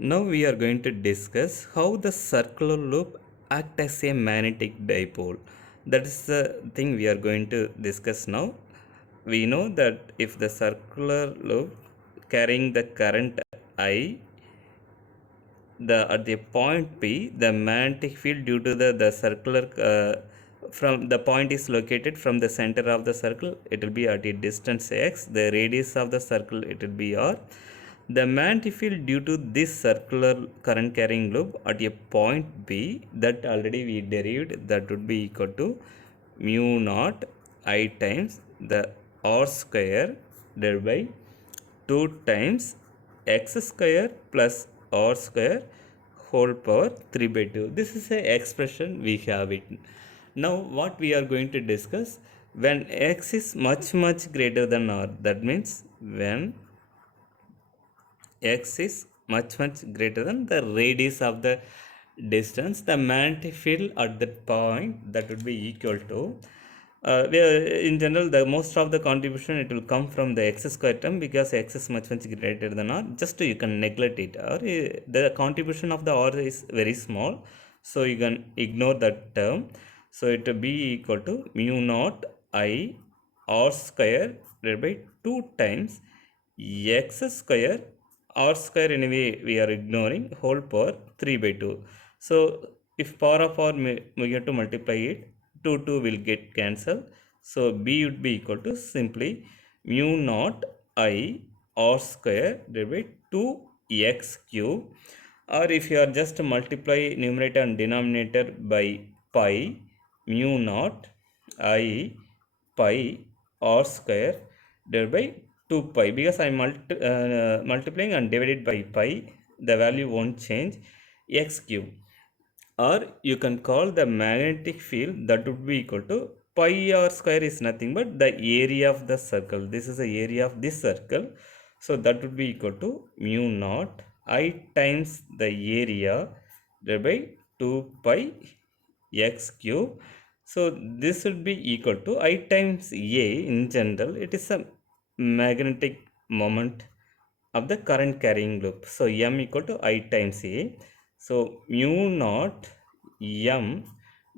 Now we are going to discuss how the circular loop act as a magnetic dipole. That is the thing we are going to discuss now. We know that if the circular loop carrying the current I, at the point P, the magnetic field due to the circular from the point is located from the center of the circle, it will be at a distance x, the radius of the circle it will be r. The magnetic field due to this circular current carrying loop at a point B, that already we derived, that would be equal to mu naught I times the r square divided by 2 times x square plus r square whole power 3 by 2. This is a expression we have it. Now what we are going to discuss, when x is much greater than r, that means when x is much greater than the radius of the distance, the magnetic field at that point, that would be equal to in general, the most of the contribution it will come from the x square term, because x is much greater than r. Just you can neglect it, or the contribution of the r is very small, so you can ignore that term. So it will be equal to mu naught I r square divided by 2 times x square, r square anyway we are ignoring, whole power 3 by 2. So if power of r we have to multiply it, 2 will get cancelled. So b would be equal to simply mu naught I r square divided by 2x cube, or if you are just multiply numerator and denominator by pi, mu naught I pi r square divided by 2 pi, because I am multiplying and divided by pi, the value won't change, x cube. Or you can call the magnetic field, that would be equal to pi r square is nothing but the area of the circle. This is the area of this circle, so that would be equal to mu naught I times the area divided by 2 pi x cube. So this would be equal to I times a. In general, it is a magnetic moment of the current carrying loop. So m equal to I times a. So mu naught m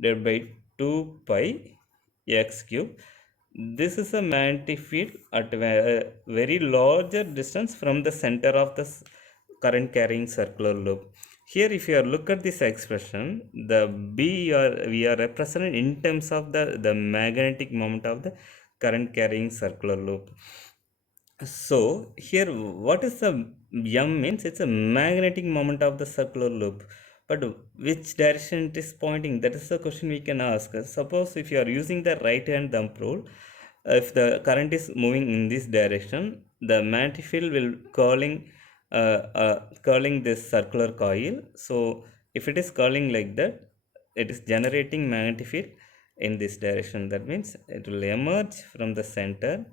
divided by 2 pi x cube. This is a magnetic field at a very larger distance from the center of the current carrying circular loop. Here if you are look at this expression, the b we are represented in terms of the magnetic moment of the current carrying circular loop. So here what is the m means, it's a magnetic moment of the circular loop, but which direction it is pointing, that is the question we can ask. Suppose if you are using the right hand thumb rule, if the current is moving in this direction, the magnetic field will curling this circular coil. So if it is curling like that, it is generating magnetic field in this direction. That means it will emerge from the center,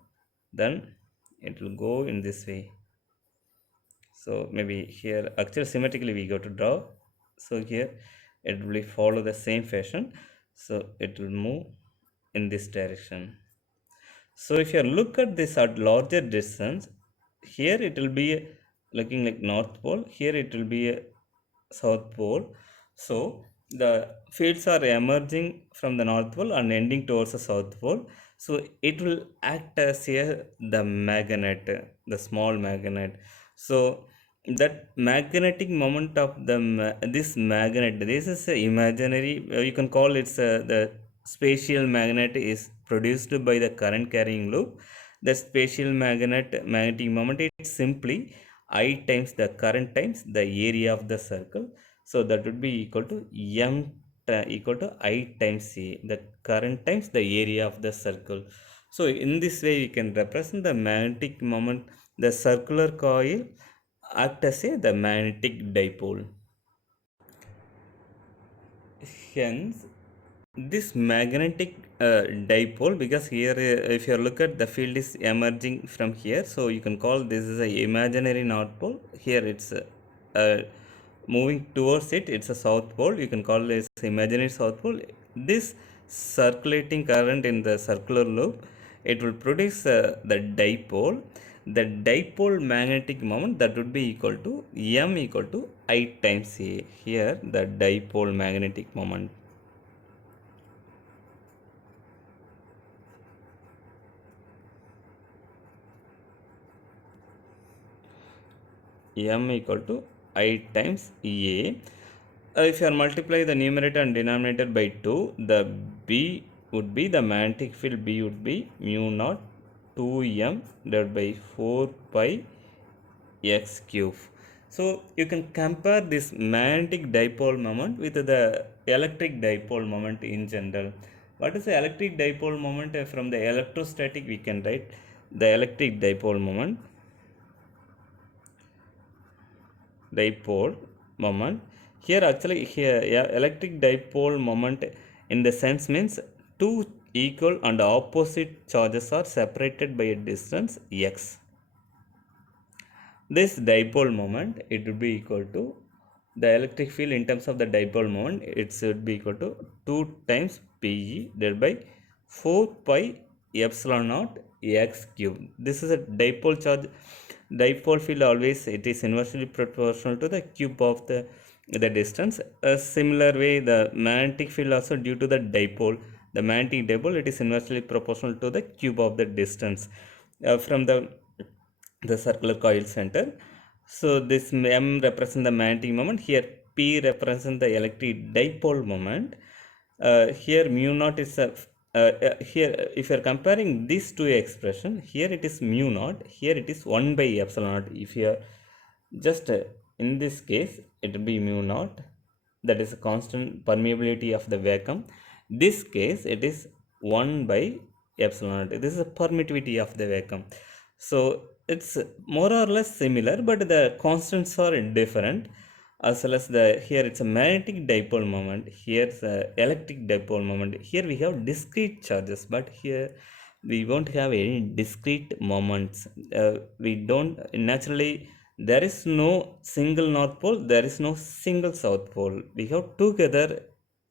then it will go in this way. So maybe here actually symmetrically we go to draw. So here it will follow the same fashion, so it will move in this direction. So if you look at this at larger distance, here it will be looking like north pole, here it will be a south pole. So the fields are emerging from the north pole and ending towards the south pole. So it will act as the magnet, the small magnet. So that magnetic moment of this magnet, this is a imaginary, you can call it the spatial magnet is produced by the current carrying loop. The spatial magnetic moment, it's simply I times the current times the area of the circle. So that would be equal to m equal to I times c, the current times the area of the circle. So in this way we can represent the magnetic moment, the circular coil act as the magnetic dipole. Hence this magnetic dipole, because here if you look at the field is emerging from here, so you can call this is a imaginary north pole. Here it's moving towards it, it's a south pole, you can call this imaginary south pole. This circulating current in the circular loop, it will produce the dipole. the dipole magnetic moment that would be equal to m equal to I times a. Here the dipole magnetic moment, m equal to I times a. If you are multiply the numerator and denominator by 2, the b would be the magnetic field, b would be mu naught 2m divided by 4 pi x cube. So you can compare this magnetic dipole moment with the electric dipole moment in general. What is the electric dipole moment? From the electrostatic we can write the electric dipole moment. Here actually here, yeah, electric dipole moment in the sense means two equal and opposite charges are separated by a distance x. This dipole moment, it would be equal to the electric field in terms of the dipole moment, it should be equal to 2 times Pe divided by 4 pi epsilon naught x cube. This is a dipole charge. Dipole field always it is inversely proportional to the cube of the distance. A similar way, the magnetic field also due to the dipole, the magnetic dipole, it is inversely proportional to the cube of the distance from the circular coil center. So this m represents the magnetic moment. Here p represents the electric dipole moment. Here mu naught is a here if you are comparing these two expression, here it is mu naught, here it is 1 by epsilon naught. If you are just in this case it will be mu naught, that is a constant permeability of the vacuum. This case it is 1 by epsilon naught, this is a permittivity of the vacuum. So it's more or less similar, but the constants are different. As well as the here it's a magnetic dipole moment, here's a electric dipole moment. Here we have discrete charges, but here we won't have any discrete moments. We don't naturally, there is no single north pole, there is no single south pole, we have together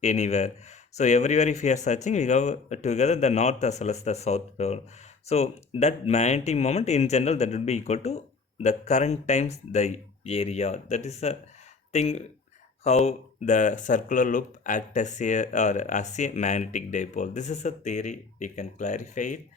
anywhere. So everywhere if we are searching, we have together the north as well as the south pole. So that magnetic moment in general, that would be equal to the current times the area. That is a thing, how the circular loop act as a or as a magnetic dipole. This is a theory, we can clarify it.